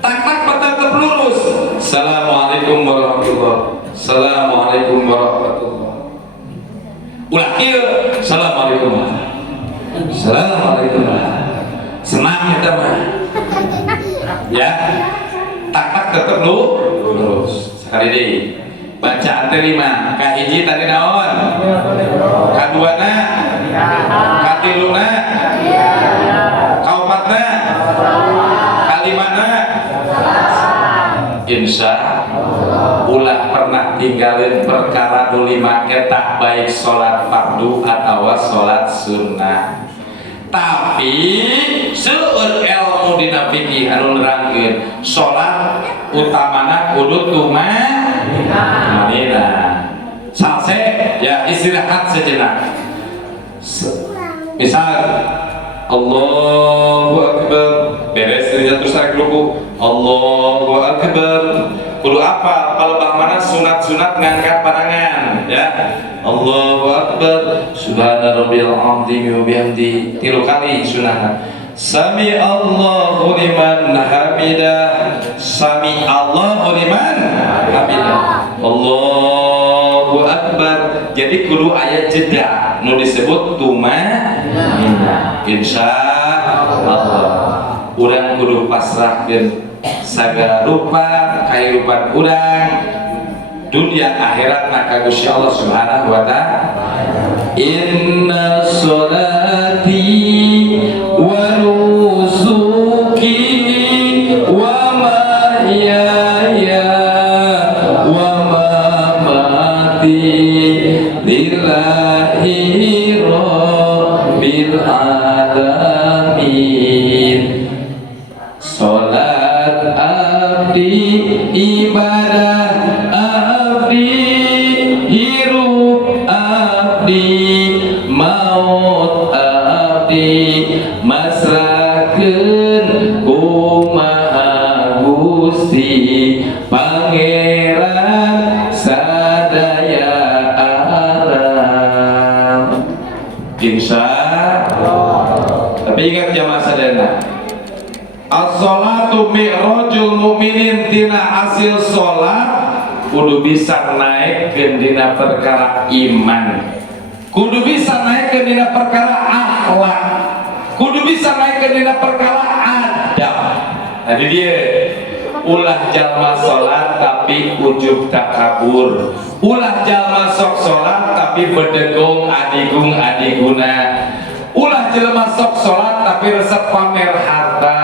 tak tetep lurus. Assalamualaikum warahmatullahi. Assalamualaikum warahmatullahi. Ulah kieu. Assalamualaikum. Assalamualaikum. Senang kita mah. Ya. Tak tetep lurus. Sekali deui. Bacaan teh 5. Ka hiji tadi naon? Kaduana? Katiluna? Kaopatna? Kalimana? Insya ulah pernah tinggalin perkara nu 5 eta baik sholat fardu atau sholat sunnah. Tapi seueur ilmu dina fikih anu nerangkeun sholat utamana kudu tumanina. Salse ya istirahat sejenak. Misal Allahu Akbar beres dirinya terus tarik ruku Allahu Akbar kudu apa kalau mana sunat-sunat ngangkat parangan ya. Allahu Akbar subhana rabbiyal azim wa bihamdi 3 kali sunatna. Sami Allahu liman hamidah. Sami Allahu liman hamidah. Allahu Akbar. Jadi kudu aya jeda nu disebut tumanina. Insyaallah urang kudu pasrahkeun sagala rupa kahirupan urang dunia akhirat ka Gusti Allah Subhanahu wa taala. Inna sholati wa nusuki wa mahyaya wa mamati lillahi rabbil alamin. Salat abdi ibadah abdi hirup abdi maut abdi masrahkeun kumaha Gusti Pangeran sadaya alam. Insyaallah. Tapi ingat jamaah sadayana, as-sholatu mi'rajul mu'minin, tina hasil sholat kudu bisa naik ke dina perkara iman, kudu bisa naik ke dina perkara akhlak, kudu bisa naik ke dina perkara adab. Tadi dia ulah jalma sholat tapi ujub takabur, ulah jalma sok sholat tapi bedegong adigung adiguna, ulah jelema sok sholat tapi resep pamer harta,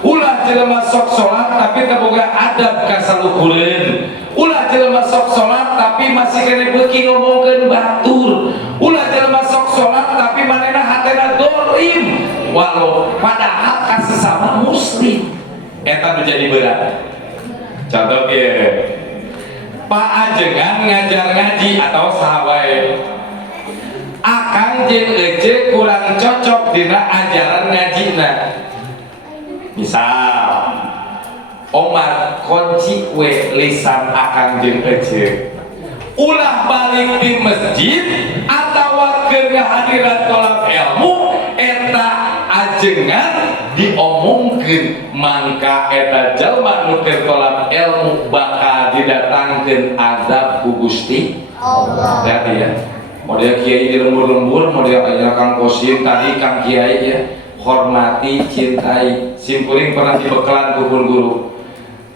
ulah jelema sok sholat tapi teboga adab kasalukureun, ulah jelema sok sholat tapi masih kena beuki ngomongkeun batur, ulah jelema sok sholat tapi manehna hatena dolim walau padahal ka sesama muslim. Eta menjadi berat. Contoh ya, Pak Ajengan ngajar ngaji atau sahabat akang jeung ece kurang cocok dina ajaran ngajina. Misal Omar kunci we lisan akang jeung ece ulah balik di masjid atawa ke hadirat tolak ilmu eta ajengan diomongkeun mangka eta jalma nu teu tolak ilmu bakal didatangkeun azab ku Gusti Allah. Hati ya. Model kiai di lembur-lembur, model kayak Kang Kosim tadi, Kang Kiai ya, hormati, cintai. Simpuling pernah dibekalan ku guru.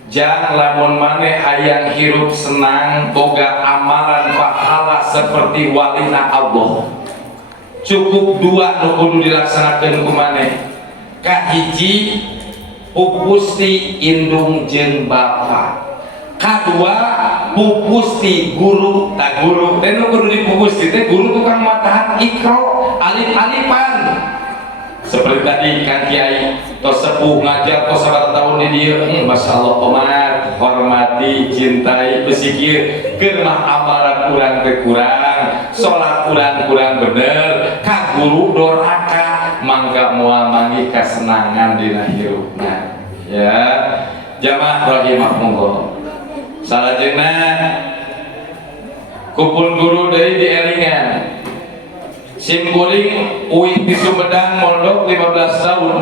Jang lamun maneh hayang hirup senang, boga amalan pahala seperti walina Allah. Cukup 2 nu kudu dilaksanakeun ku maneh. Kahiji pupusti indung jeung bapa. Kadua pupusti guru, tak guru teh nu kudu dipupusti teh guru tukang matahan ikro alif-alifan. Seperti tadi Kang Kiai tos sepuh ngajar tos 1 tahun di dieu, masyaallah Omar, hormati, cintai, besikir keur mah amalan urang teh kurang, salat urang kurang bener, ka guru doraka mangga moal manggih kasenangan dina hirupna. Ya, jamaah rahimahumullah. Salajengna kumpul guru dari dielingan simkuring uih di Sumedang mondok 15 tahun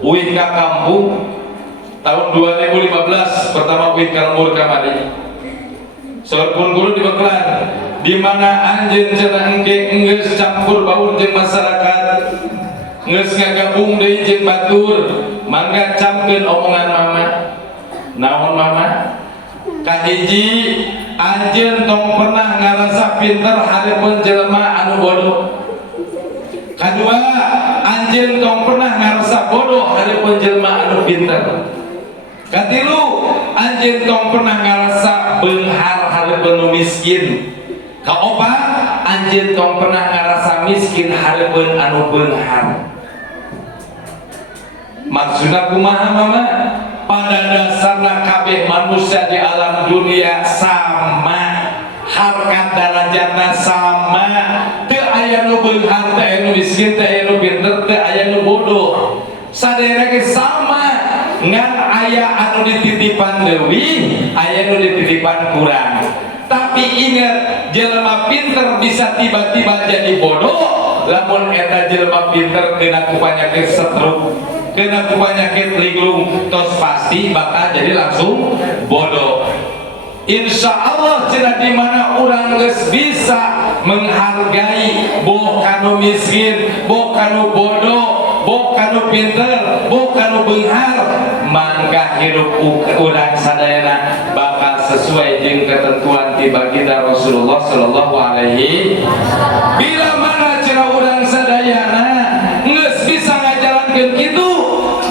uih ka kampung tahun 2015 pertama uih kalmur kamari seorang guru dibeklan di mana anjeun cenah engke geus campur baur jeung masyarakat geus ngagabung deui jeung batur mangga camkeun omongan mama. Naon mama? Kahiji anjeun tong pernah ngarasa pinter hareupeun jelema anu bodoh. Kadua anjeun tong pernah ngarasa bodoh hareupeun jelema anu pinter. Katilu anjeun tong pernah ngarasa beunghar hareupeun nu miskin. Kaopat anjeun tong pernah ngarasa miskin hareupeun anu beunghar. Maksudna kumaha mama? Pada dasarnya kabeh manusia di alam dunia sama, harkat darajatna sama, teu aya nu beunghar, teu aya nu miskin, teu aya nu pinter, teu aya nu bodoh. Sadayana ge sama, ngan aya anu dititipan leuwih, aya anu dititipan kurang. Tapi ingat, jelema pinter bisa tiba-tiba jadi bodoh. Lamun eta jelema pinter kena ku panyakit stroke, kena ku panyakit linglung, tos pasti bakal jadi langsung bodoh. Insya Allah cenah di mana orang geus bisa menghargai boh kanu miskin, boh kanu bodoh, boh kanu pinter, boh kanu beunghar, mangga hirup urang sadayana bakal sesuai jeung ketentuan ti baginda Rasulullah sallallahu alaihi. Bila mana cenah urang sadayana geus bisa ngajalankeun kitu,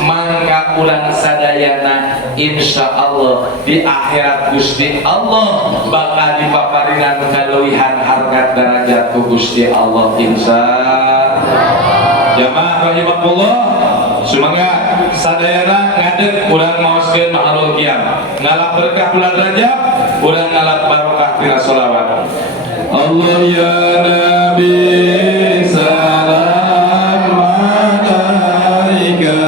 mangga urang sadayana insya Allah di akhirat Gusti Allah bakal dipaparingan kaleuwihan harkat darajat ku Gusti Allah insya jamaah rahimakumullah. Sumangga sadayana ngadeg urang maoskeun mahalul qiyam ngalap berkah bulan Rajab, urang ngalap barokah tina sholawat. Allah ya Nabi salam alaika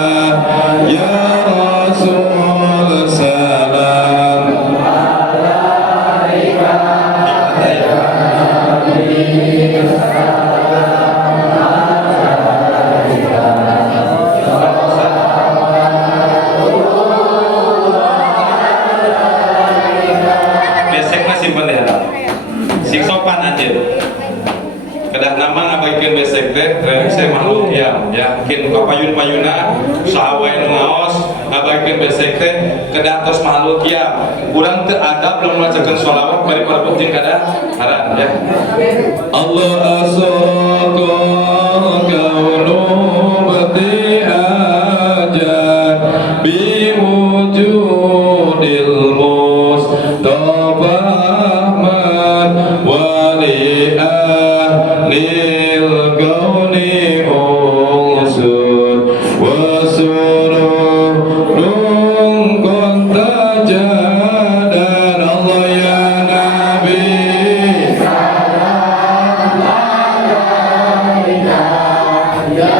ya Rasul salam alaika ya Nabi saya makhluk ya yakin kapayun-payuna sahawain ngaos ngabaikeun besek teh kedah tos makhluk ya urang teu adab lamun macakeun sholawat bari marbut jeung kada haram ya. Allah asaka kaunu bati ajar bi wujudil mustafa ahmad wali ahlil kauni usul wasururun konta jadan. Allah ya Nabi salam alaika ya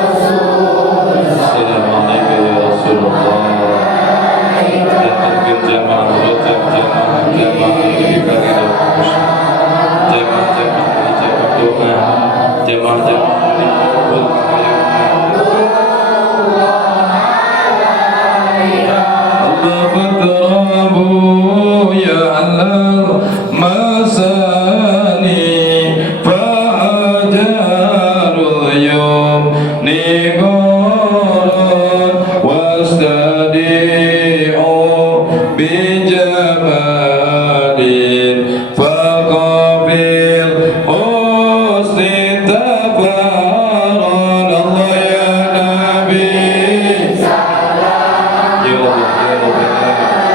Rasul salam alaika ya Rasulullah. Datangkan jamaah rojak jamaah Allah fatrabu ya alal masani fa'ajarul yum nigoron wastadi'u bijamalin faqabil husni tabaron. Allah ya Nabi salam ya Allah ya Allah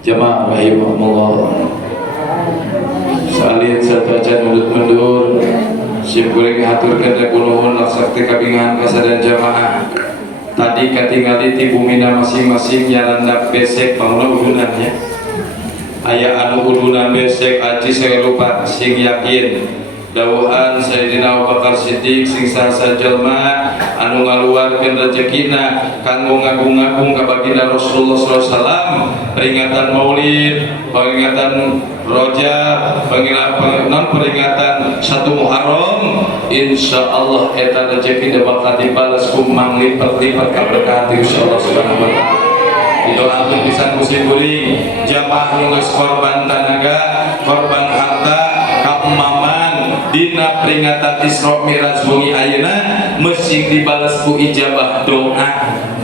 Jamaah rahimahumullah. Salin satajan mundur sim kuring haturkeun kunuhun laksakti kabingahan kasadan jamaah. Tadi katingali ti bumina masing-masing nyarandak besek pangguna udunannya. Aya anu udunan besek aci saya lupa sing yakin dawuhan Sayyidina Abu Bakar Siddiq sing sasa jalma anu ngaluarkeun rezekina kanggo ngagung-agung ka baginda Rasulullah sallallahu alaihi wasallam peringatan Maulid, peringatan Rajab, peringatan 1 Muharram, insyaallah eta rezeki bakal dibalas ku manglipat-lipat ka berkah insyaallah subhanahu wa taala. Didoakeun pisan musim kuring jamaah nu geus korban tenaga, korban harta, kaumaman dina peringatan Isra Mi'raj bengi ayeuna meusing dibalas ku ijabah doa,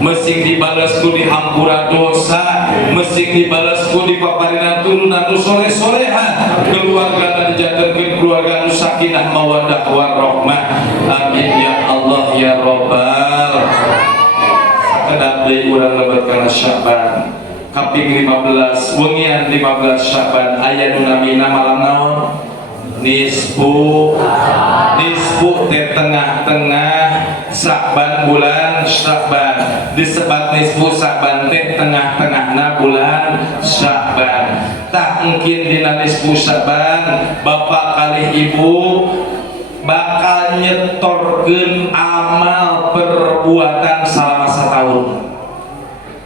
meusing dibalas ku dihampura dosa, meusing dibalas ku dipaparina turunan nu soleh-solehan, keluarga dijadikeun keluarga nu sakinah mawaddah warahmah. Amin ya Allah ya Rabbal. Sakedat deui urang lebet kana Syaban kaping 15 wengian 15 Syaban aya nu namina malam naon? Nisfu teh tengah-tengah Sa'ban bulan Sa'ban disebat nisfu Sa'ban teh tengah-tengahna bulan Sa'ban. Tak mungkin dina nisfu Sa'ban bapak kali ibu bakal nyetorkeun amal perbuatan selama setahun,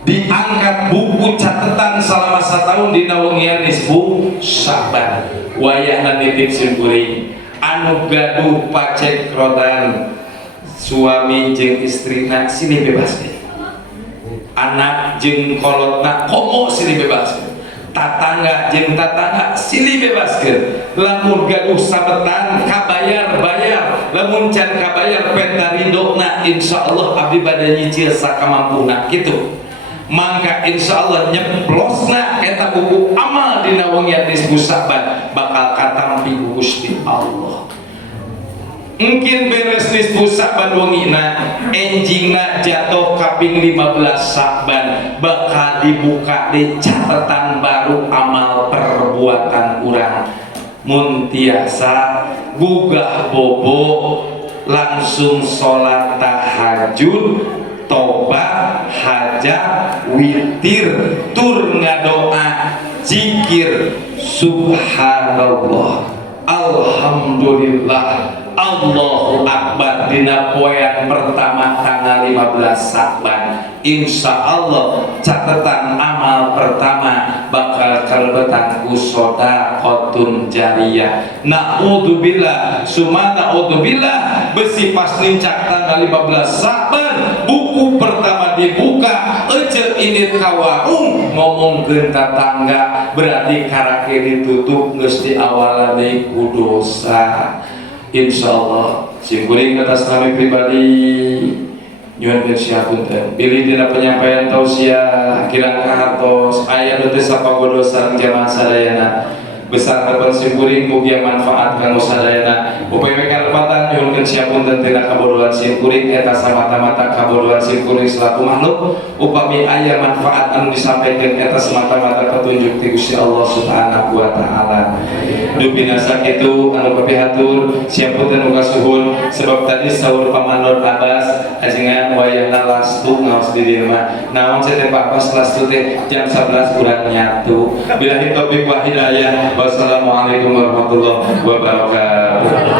diangkat buku catatan selama setahun dina wengian nisfu Sa'ban. Wayahna nitip simkuring anu gaduh pacek rodan suami jeung istrina silih bebas deh, anak jeung kolotna komo silih bebas, tatangga jeung tatangga silih bebaskeun. Lamun gaduh sabetan kabayar bayar, lamun can kabayar penta ridona insyaallah abdi bade nyicil sakamampuna kitu. Maka insyaallah nyeplosna eta buku amal dina wengian nisfu Sa'ban bakal katampi ku Gusti Allah. Mungkin beres nisfu Sa'ban wengina enjingna jatuh kaping 15 Sa'ban bakal dibuka di catatan baru amal perbuatan urang. Mun tiasa gugah bobo langsung sholat tahajud, tobat, hajat, witir, tur ngadoa, zikir, subhanallah, alhamdulillah, Allahu Akbar dina poean pertama tanggal 15 Sa'ban. Insyaallah catatan amal pertama bakal kalebatan ku shadaqatun jariyah. Naudzubillah summa naudzubillah besi pas nincak tanggal 15 Sa'ban buku pertama dibuka ece ini kawarung ngomongkeun tatangga berarti karake ditutup geus di awalane ku dosa. Insyaallah simkuring atas nama pribadi nyuwun siapunten pilih dina penyampaian tausiah kirang kahartos aya nu teu sapagodo sareng jamaah sadayana besar kapan simkuring mugia manfaat kanggo sadayana upami kalepatan nyuwun siapunten tina kabodohan simkuring eta samata-mata kabodohan simkuring selaku makhluk upami aya manfaat anu disampaikeun eta semata-mata petunjuk ti Gusti Allah Subhanahu wa taala. Dupina sakitu anu papihatur siapunten muga suhun sebab tadi saur pamanor Abbas ajengan wayahna lastu ngaos di dieu mah naon cenah Pak Bas lastu teh jam 11 kurang nyatu. Billahi taufiq wa hidayah. Wassalamualaikum warahmatullahi wabarakatuh.